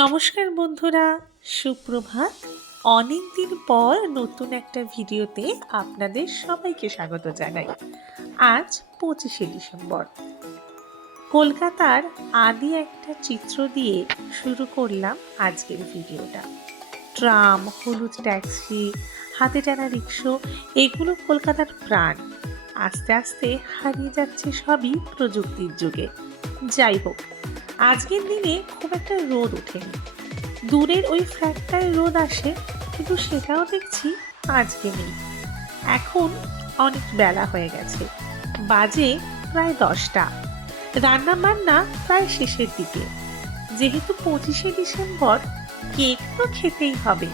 নমস্কার বন্ধুরা, সুপ্রভাত। অনেক দিন পর নতুন একটা ভিডিওতে আপনাদের সবাইকে স্বাগত জানাই। আজ 25শে ডিসেম্বর। কলকাতার আদি একটা চিত্র দিয়ে শুরু করলাম আজকের ভিডিওটা। ট্রাম, হলুদ ট্যাক্সি, হাতে টানা রিক্সা, এগুলো কলকাতার প্রাণ। আস্তে আস্তে হারিয়ে যাচ্ছে সবই প্রযুক্তির যুগে। যাই হোক, আজকের দিনে খুব একটা রোদ ওঠেনি। দূরের ওই ফ্ল্যাটটায় রোদ আসে, কিন্তু সেটাও দেখছি আজকে নেই। এখন অনেক বেলা হয়ে গেছে, বাজে প্রায় 10টা। রান্না বান্না প্রায় শেষের দিকে। যেহেতু 25শে ডিসেম্বর, কেক তো খেতেই হবে।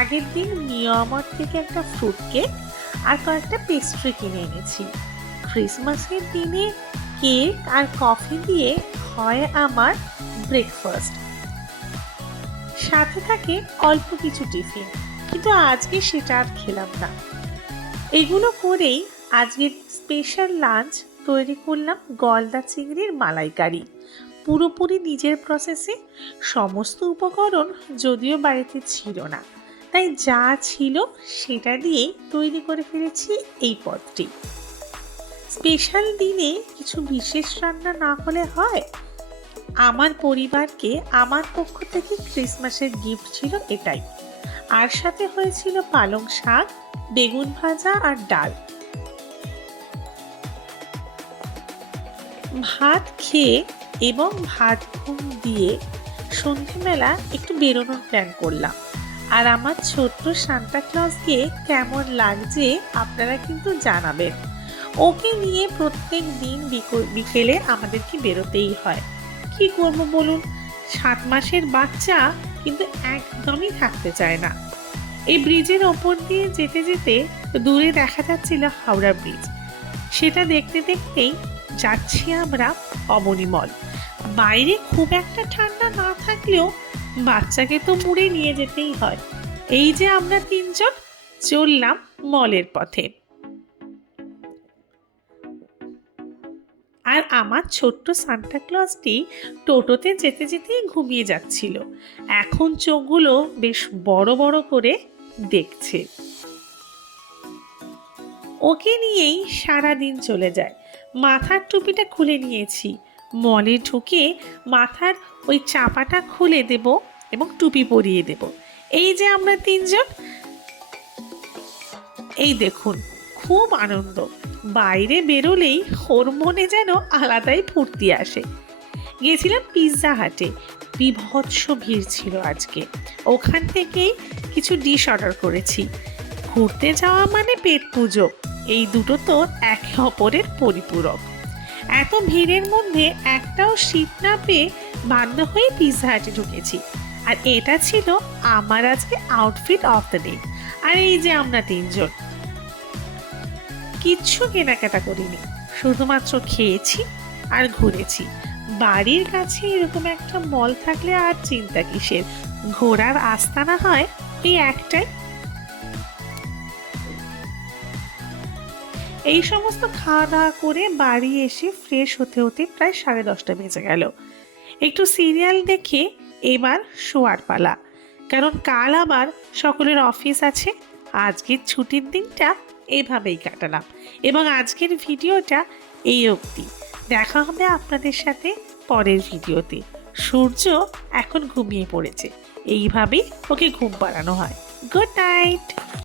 আগের দিন নিয়ামত থেকে একটা ফ্রুট কেক আর কয়েকটা পেস্ট্রি কিনে এনেছি। ক্রিসমাসের দিনে কেক আর কফি দিয়ে হয় আমার ব্রেকফাস্ট, সাথে থাকে অল্প কিছু টিফিন, কিন্তু আজকে সেটা আর খেলাম না। এগুলো করেই আজকের স্পেশাল লাঞ্চ তৈরি করলাম গলদা চিংড়ির মালাইকারি, পুরোপুরি নিজের প্রসেসে। সমস্ত উপকরণ যদিও বাড়িতে ছিল না, তাই যা ছিল সেটা দিয়েই তৈরি করে ফেলেছি এই পদটি। স্পেশাল দিনে কিছু বিশেষ রান্না না হলে হয়? আমার পরিবারকে আমার পক্ষ থেকে ক্রিসমাসের গিফট ছিল এটাই। আর সাথে হয়েছিল পালং শাক, বেগুন ভাজা আর ডাল। ভাত খেয়ে এবং ভাত ঘুম দিয়ে সন্ধেবেলা একটু বেরোনোর প্ল্যান করলাম। আর আমার ছোট্ট সান্তা ক্লজকে কেমন লাগছে আপনারা কিন্তু জানাবেন। ওকে নিয়ে প্রত্যেক দিন বিকেলে আমাদেরকে বেরোতেই হয়। কি করব বলুন, 7 মাসের বাচ্চা কিন্তু একদমই থাকতে চায় না। এই ব্রিজের ওপর দিয়ে যেতে যেতে দূরে দেখা যাচ্ছিল হাওড়া ব্রিজ। সেটা দেখতে দেখতেই যাচ্ছি আমরা অবনী মল। বাইরে খুব একটা ঠান্ডা না থাকলেও বাচ্চাকে তো মুড়ে নিয়ে যেতেই হয়। এই যে আমরা 3 জন চললাম মলের পথে। আর আমার ছোট্ট সান্টা ক্লজটি টোটোতে যেতে যেতেই ঘুমিয়ে যাচ্ছিল। এখন চোখগুলো বেশ বড় বড় করে দেখছে। ওকে নিয়েই সারাদিন চলে যায়। মাথার টুপিটা খুলে নিয়েছি। মলে ঢুকে মাথার ওই চাপাটা খুলে দেব এবং টুপি পরিয়ে দেব। এই যে আমরা 3 জন, এই দেখুন, খুব আনন্দ। বাইরে বেরোলেই ওর মনে যেন আলাদাই ফুর্তি আসে। গেছিলাম পিৎজা হাটে, বিভৎস ভিড় ছিল আজকে। ওখান থেকেই কিছু ডিশ অর্ডার করেছি। ঘুরতে যাওয়া মানে পেট পুজো, এই দুটো তো একে অপরের পরিপূরক। এত ভিড়ের মধ্যে একটাও সিট না পেয়ে বাধ্য হয়ে পিৎজা হাটে ঢুকেছি। আর এটা ছিল আমার আজকে আউটফিট অফ দ্য ডে। আর এই যে আমরা 3 জন, কিচ্ছু কেনাকাটা করিনি, শুধুমাত্র খেয়েছি আর ঘুরেছি। বাড়ির কাছে এরকম একটা মল থাকলে আর চিন্তা কিসের, ঘোরার আস্তানা হয় এই একটাই। এই সমস্ত খাওয়া দাওয়া করে বাড়ি এসে ফ্রেশ হতে হতে প্রায় 10:30 বেজে গেল। একটু সিরিয়াল দেখে এবার শোয়ার পালা, কারণ কাল আবার সকলের অফিস আছে। আজকের ছুটির দিনটা এভাবেই কাটালাম এবং আজকের ভিডিওটা এই অবধি। দেখা হবে আপনাদের সাথে পরের ভিডিওতে। সূর্য এখন ঘুমিয়ে পড়েছে, এইভাবেই ওকে ঘুম পাড়ানো হয়। Good night.